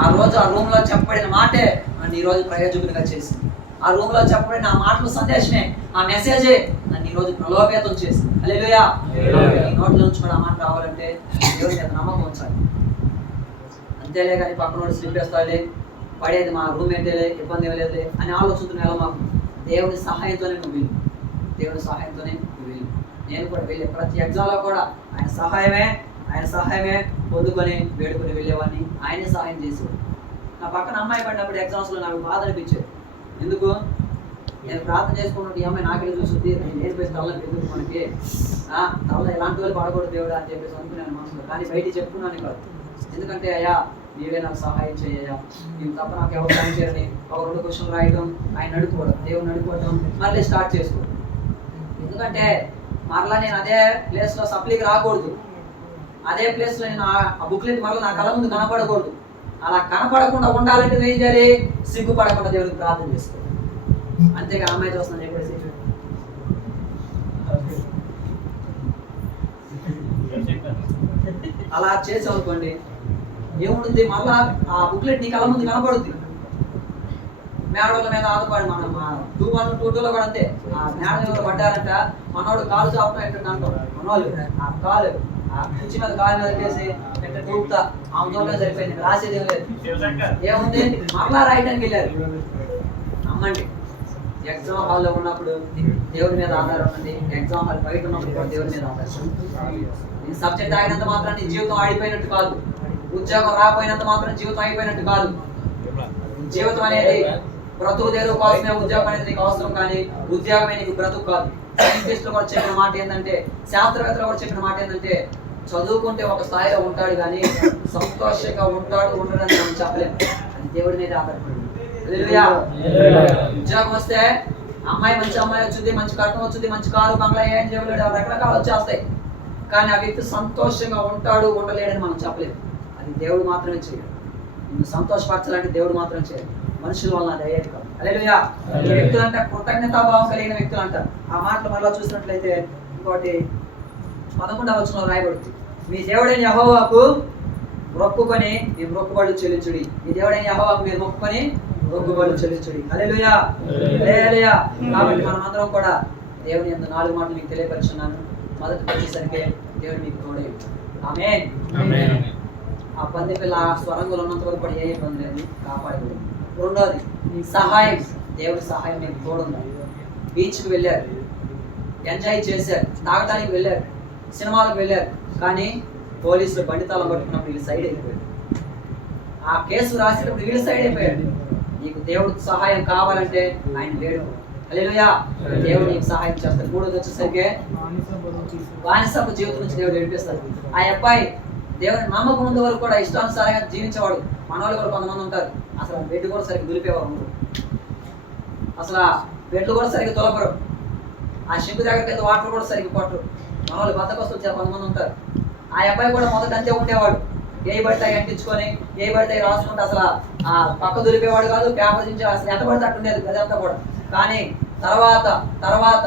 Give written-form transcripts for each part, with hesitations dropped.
ఆ రోజు ఆ రూమ్ లో చెప్పబడిన మాటే నన్ను ఈ రోజు ప్రయోజకునిగా చేసింది. ఆ రూమ్ లో చెప్పబడిన ఆ మాటల సందేశమే, ఆ మెసేజే నన్ను ఈ రోజు ప్రలోభేతం చేసింది. హల్లెలూయా. ఈ నోట్లో నుంచి కూడా ఆ మాట రావాలంటే దేవుని మీద నమ్మకం ఉంచాలి. అంతేలే కానీ పక్కన స్లిప్ వేస్తాలే, పడేది మా రూమ్మేటేలే, ఇబ్బంది ఏం లేదులే అని ఆలోచనలు ఎలా మాకు. దేవుని సహాయంతోనే నువ్వు వెళ్ళు, దేవుని సహాయంతోనే నువ్వు వెళ్ళు. నేను కూడా వెళ్ళే ప్రతి ఎగ్జామ్లో కూడా ఆయన సహాయమే పొందుకొని వేడుకొని వెళ్ళేవాడిని. ఆయనే సహాయం చేసేవాడు. నా పక్కన అమ్మాయి పడినప్పుడు ఎగ్జామ్స్లో నాకు బాధ అనిపించేది. ఎందుకు? నేను ప్రార్థన చేసుకున్నట్టు ఈ అమ్మాయి నాకే చూస్తుంది, నేను నేర్పేసి తల్లని ఎందుకు మనకి తల్ల ఎలాంటి వాళ్ళు పడకూడదు దేవుడు అని చెప్పేసి అనుకున్నాను మనసులో. కానీ బయటికి చెప్పుకున్నాను కాదు. ఎందుకంటే అయ్యా నీవే నాకు సహాయం చేయ్యా, నీవు తప్ప నాకు ఎవరు సాయం చేయని ఒక 2 క్వశ్చన్లు రాయడం, ఆయన నడుపుకోవడం, దేవుని నడుపుకోవడం, మళ్ళీ స్టార్ట్ చేసుకోవడం. ఎందుకంటే మరలా నేను అదే ప్లేస్లో సప్లీకి రాకూడదు. అదే ప్లేస్లో నేను ఆ బుక్లెట్ మరలా నా కళ్ళ ముందు కనపడకూడదు. అలా కనపడకుండా ఉండాలంటే ఏం చేయాలి? సిగ్గుపడకుండా దేవుడికి ప్రార్థన చేసుకోవాలి. అంతేగా అమ్మాయి చూస్తున్నాను చెప్పేసి అలా చేసామనుకోండి ఏముంటుంది, మళ్ళా ఆ బుక్లెట్ నీ కళ్ళ ముందు కనపడుద్ది. మేడల మీద ఆధారపడి మనం 2-1, 2-2లో కూడా అంతే. ఆ మేడ మీద పడ్డారంట, మనోడు కాలు చాపడం ఎక్కడ అంటాం, మనోళ్ళు ఆ కాలు ఆ కుర్చీ మీద కాలు మీద వేసి ఎట్లా దూపుతా ఆమె దూపే సరిపోయింది, రాసేది ఏం లేదు. ఏముంది, మరలా రాయడానికి వెళ్ళారు. నమ్మండి, ఎగ్జామ్ హాల్లో ఉన్నప్పుడు దేవుడి మీద ఆధారం ఉంది, ఎగ్జామ్ హాల్ బయట ఉన్నప్పుడు కూడా దేవుడి మీద ఆధారం. నేను సబ్జెక్ట్ ఆగినంత మాత్రం నీ జీవితం ఆడిపోయినట్టు కాదు, ఉద్యోగం రాకపోయినంత మాత్రం జీవితం అయిపోయినట్టు కాదు. జీవితం అనేది బ్రతుకు తెరువు కోసమే ఉద్యోగం అనేది నీకు అవసరం, కానీ ఉద్యోగమే నీకు బ్రతుకు కాదు. సైంటిస్టులు కూడా చెప్పిన మాట ఏంటంటే, శాస్త్రవేత్తలు కూడా చెప్పిన మాట ఏంటంటే, చదువుకుంటే ఒక స్థాయిలో ఉంటాడు కానీ సంతోషంగా ఉండడని మనం చెప్పలేము. అది దేవుడి మీద ఆధారపడి. ఉద్యోగం వస్తే మంచి అమ్మాయి వచ్చింది, మంచి కట్నం వచ్చింది, మంచి కారు బంగ్లా ఏం చేయలేడు, రకరకాలు వచ్చేస్తాయి. కానీ ఆ వ్యక్తి సంతోషంగా ఉండలేడని మనం చెప్పలేము. అది దేవుడు మాత్రమే చేయడు. నిన్ను సంతోషపరచాలంటే దేవుడు మాత్రం చేయడు, మనుషుల వల్ల అది అయ్యేది కాదు. హల్లెలూయా. వ్యక్తులు అంటే కృతజ్ఞతాభావం కలిగిన వ్యక్తులు అంటారు. ఆ మాటలు మరలా చూసినట్లయితే ఇంకోటి 11వ వచనంలో రాయబడుతుంది, మీ దేవుడైన యెహోవాకు మొక్కుకొని మీ మొక్కుబడులు చెల్లించుడి. మీ దేవుడైన యెహోవాకు మీరు మొక్కుకొని మొక్కుబడులు చెల్లించుడి. హల్లెలూయా. హల్లెలూయా. కాబట్టి మనం అందరం కూడా దేవుని యందు 4 మాటలు మీకు తెలియపరుచున్నాను. మొదటి వచ్చేసరికి దేవుడు మీకు తోడై ఉంటాడు. ఆమేన్. ఆమేన్. ఆ పంది పిల్ల స్వరంగులు ఉన్నంత వరకు కూడా ఏ ఇబ్బంది లేదు, కాపాడలేదు. రెండోది సహాయం, దేవుడి సహాయం మీకు తోడుంది. బీచ్కి వెళ్ళారు, ఎంజాయ్ చేశారు, తాగటానికి వెళ్ళారు, సినిమాలకు వెళ్ళారు, కానీ పోలీసులు బండితాళం పట్టుకున్నప్పుడు వీళ్ళు సైడ్ అయిపోయారు. ఆ కేసు రాసేటప్పుడు వీళ్ళు సైడ్ అయిపోయారు. నీకు దేవుడు సహాయం కావాలంటే ఆయన లేడు. హల్లెలూయా. దేవుడు నీకు సహాయం చేస్తాడు. మూడోది వచ్చేసరికి బానిసపు జీవితం నుంచి దేవుడు విడిపిస్తాడు. ఆ అబ్బాయి దేవుని నమ్మకం ముందు వరకు కూడా ఇష్టానుసారంగా జీవించేవాడు. మనవాళ్ళు కూడా కొంతమంది ఉంటారు, అసలు బెడ్ కూడా సరిగ్గా దులిపేవారు ఉండరు, అసలు బెడ్లు కూడా సరిగ్గా తొలపరు, ఆ షింకు దగ్గరికి అయితే వాటర్ కూడా సరిగ్గా కొట్టరు. మనవాళ్ళు బద్దకొస్తూ వచ్చారు కొంతమంది ఉంటారు. ఆ అబ్బాయి కూడా మొదట అంతే ఉండేవాడు. ఏ పడితే అంటించుకొని ఏ పడితే రాసుకుంటే అసలు ఆ పక్క దులిపేవాడు కాదు, పేపర్ దించి అసలు ఎంత పడితే అట్టుండేది గదంతా కూడా. కానీ తర్వాత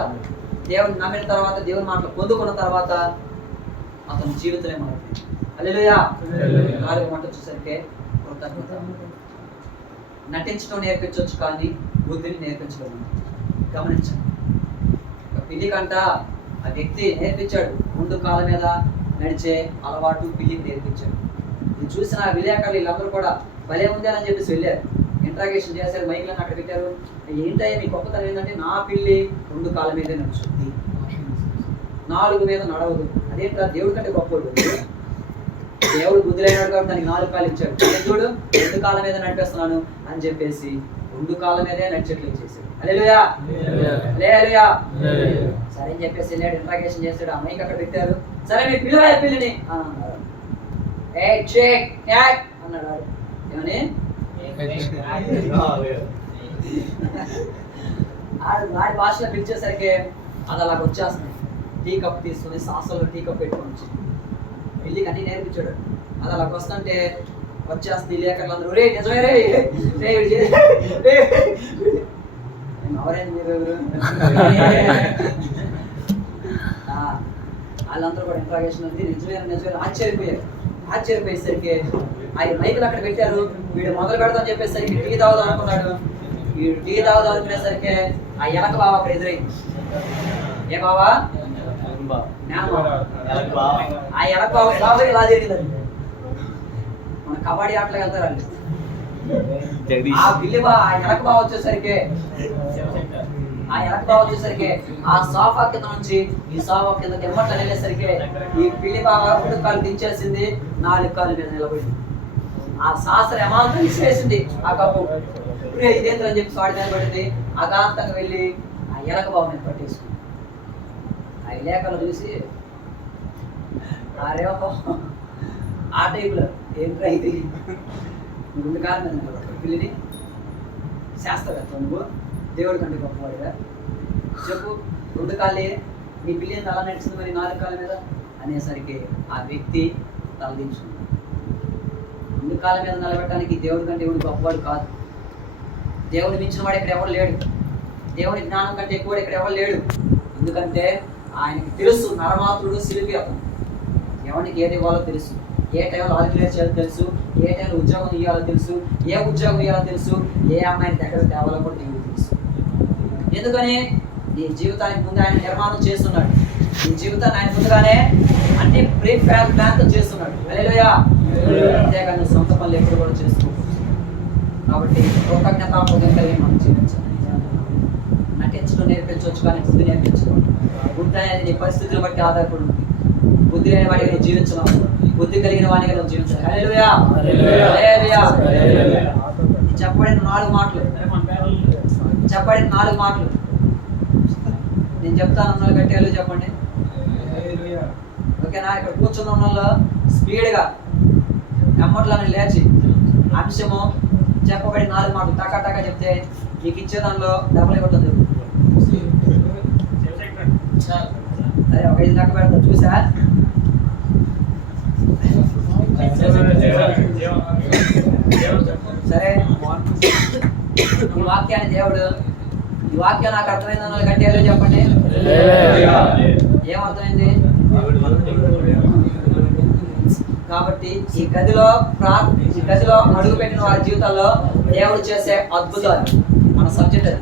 దేవుని నమ్మిన తర్వాత, దేవుని మాటలు పొందుకున్న తర్వాత అతని జీవితమే మారుతుంది. హల్లెలూయా. 4వ మాట వచ్చేసరికి కృతజ్ఞత. నటించడం నేర్పించవచ్చు కానీ బుద్ధిని నేర్పించడం. గమనించండి, పిల్లి కంట ఆ వ్యక్తి నేర్పించాడు, ముందు కాళ్ళ మీద నడిచే అలవాటు పిల్లికి నేర్పించాడు. ఇది చూసిన విలేకరులు వీళ్ళందరూ కూడా భలే ఉంది అని చెప్పేసి వెళ్ళారు, ఇంట్రాగేషన్ చేశారు, మైక్లను అక్కడ పెట్టారు. ఏంటయ్యా మీ గొప్పతనం ఏంటంటే, నా పిల్లి 2 కాళ్ళ మీదే నడుచుంది, 4 మీద నడవదు. అదేంటా దేవుడి కంటే గొప్పడు. దేవుడు బుద్ధి లేనాడు కాబట్టి దానికి 4 కాళ్ళు ఇచ్చాడు. చూడు 2 కాళ్ళ మీద నడిపేస్తున్నాను అని చెప్పేసి 2 కాళ్ళ మీదే నడిచేట్లు చేశాడు. హల్లెలూయా. హల్లెలూయా. సరే అని చెప్పేసి వెళ్ళాడు, ఇంట్రాగేషన్ చేశాడు. ఆ మైక్ అక్కడ పెట్టారు. సరే మీ పిల్లిని అన్నాడు. అన్నాడు. ఏమని వాడి భాషలో పిలిచేసరికి అది అలాగ వచ్చేస్తుంది. టీ కప్ తీసుకుని సాసలో టీ కప్ పెట్టుకొని వచ్చి పెళ్ళికి అన్ని నేర్పించాడు. అది అలాగ వస్తుంటే వచ్చేస్తుంది. లేఖలు అందరూ రే నిజమే రే ఎవరైంది మీరు ఎవరు వాళ్ళందరూ కూడా ఇంట్రాగేషన్ ఉంది. నిజమే ఆశ్చర్యపోయేసరికి ఆ మైకులు అక్కడ పెట్టారు. వీడు మొదలు పెడదాం చెప్పేసరికి టీ తాగుదాం అనుకున్నాడు. వీడు టీ తాగుదాం అనుకునేసరికి ఆ ఎలక బావ అక్కడ ఎదురైంది. ఏ బావా? ఆ ఎలక బావ బాబు ఇలా తిరిగిందండి. మన కబడ్డీ ఆటలు వెళ్తారండి. ఆ ఎలక బావ వచ్చేసరికి ఆ సోఫా కింద నుంచి ఈ సోఫా కింద ఎమ్మట్లు వెళ్ళేసరికి ఈ పిల్లి బాగా 2 కాళ్ళు దించేసింది, 4 కాళ్ళు మీద నిలబడింది. ఆ శాస్త్ర ఏమాంతం ఇసిరేసింది ఆ కప్పు. ఇదేంద్ర అని చెప్పి వాడి మీద పడింది. అగాంతంగా వెళ్ళి ఆ ఎలక బావ మీద పట్టేసుకుంది. ఆ లేఖలు చూసి ఆరేమో ఆ టైపులో ఏంట్రా ఇది, ముందు కాలం పిల్లిని శాస్త్రవేత్త నువ్వు దేవుడి కంటే గొప్పవాడిగా చెప్పు, 2 కాళ్ళే నీ పిల్లి అలా నడిచింది మరి 4 కాళ్ళ మీద అనేసరికి ఆ వ్యక్తి తలదించుకున్నాడు. 2 కాళ్ళ మీద నిలబెట్టడానికి దేవుడి కంటే ఎవడు గొప్పవాడు కాదు. దేవుడు మించిన వాడు ఇక్కడ ఎవరు లేడు. దేవుడి జ్ఞానం కంటే ఎక్కువ ఇక్కడ ఎవరు లేడు. ఎందుకంటే ఆయనకి తెలుసు నరమాత్రుడు శిల్పి అతను. ఎవరికి ఏది ఇవ్వాలో తెలుసు, ఏ టైంలో ఆర్గ్యులేట్ చేయాలో తెలుసు, ఏ టైంలో ఉద్యోగం ఇవ్వాలో తెలుసు, ఏ ఉద్యోగం ఇవ్వాలో తెలుసు, ఏ అమ్మాయిని దగ్గర తేవాలో కూడా దేవుడు తెలుసు. ఎందుకని నీ జీవితానికి ముందు ఆయన నిర్మాణం చేస్తున్నాడు. నీ జీవితాన్ని ఆయన ముందుగానే అన్ని ప్రీ ప్లాన్తో చేస్తున్నాడు. హల్లెలూయా. అంతేగాని సొంత పనులు ఎప్పుడు కూడా చేసుకోకూడదు. కాబట్టి కృతజ్ఞతాపూర్వకంగా కలిగి మనం జీవించాలి. నటించడం నేర్పించవచ్చు కానీ బుద్ధి నేర్పించకూడదు. బుద్ధి అనేది నీ పరిస్థితులు బట్టి ఆధారపడి ఉంది. బుద్ధి లేని వాడిగా నువ్వు జీవించడం, బుద్ధి కలిగిన వాడిగా నువ్వు జీవించాలి. హల్లెలూయా. చెప్పబడిన 4 మాటలు, చెప్పబడిన 4 మాటలు నేను చెప్తాను. అన్నోళ్ళు గట్టిగా చెప్పండి. ఓకేనా? ఇక్కడ కూర్చున్న వాళ్ళు స్పీడ్గా ఎమ్మట్లను లేచి అంశము చెప్పబడి 4 మాటలు టకా టకా చెప్తే మీకు ఇచ్చే దానిలో డబ్బులు ఇవ్వటం జరుగుతుంది. సరే, ఒక 5 లెక్క పెడతా చూసా. సరే, ఈ వాక్యాన్ని దేవుడు, ఈ వాక్యం నాకు అర్థమైంది అన్న గట్టిగా చెప్పండి. ఏమర్థమైంది? కాబట్టి ఈ గదిలో అడుగు పెట్టిన వారి జీవితాల్లో దేవుడు చేసే అద్భుతాలు మన సబ్జెక్ట్ అది.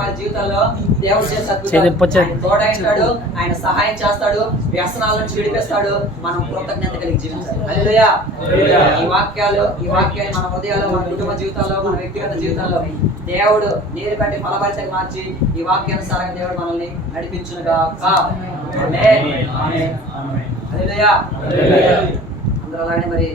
వారి జీవితాల్లో దేవుడు చేసే అద్భుతాలు తోడైంటాడు, ఆయన సహాయం చేస్తాడు, వ్యసనాల నుంచి విడిపిస్తాడు. మనం కృతజ్ఞత కలిగి జీవించాలి. హల్లెలూయా. ఈ వాక్యాన్ని మన హృదయాల్లో, మన కుటుంబ జీవితాల్లో, మన వ్యక్తిగత జీవితాల్లో దేవుడు నీరు కంటే ఫలభరితంగా మార్చి ఈ వాక్యానుసారంగా దేవుడు మనల్ని నడిపించునుగాక. ఆమేన్. హల్లెలూయా. అందరూ అలాగే మరి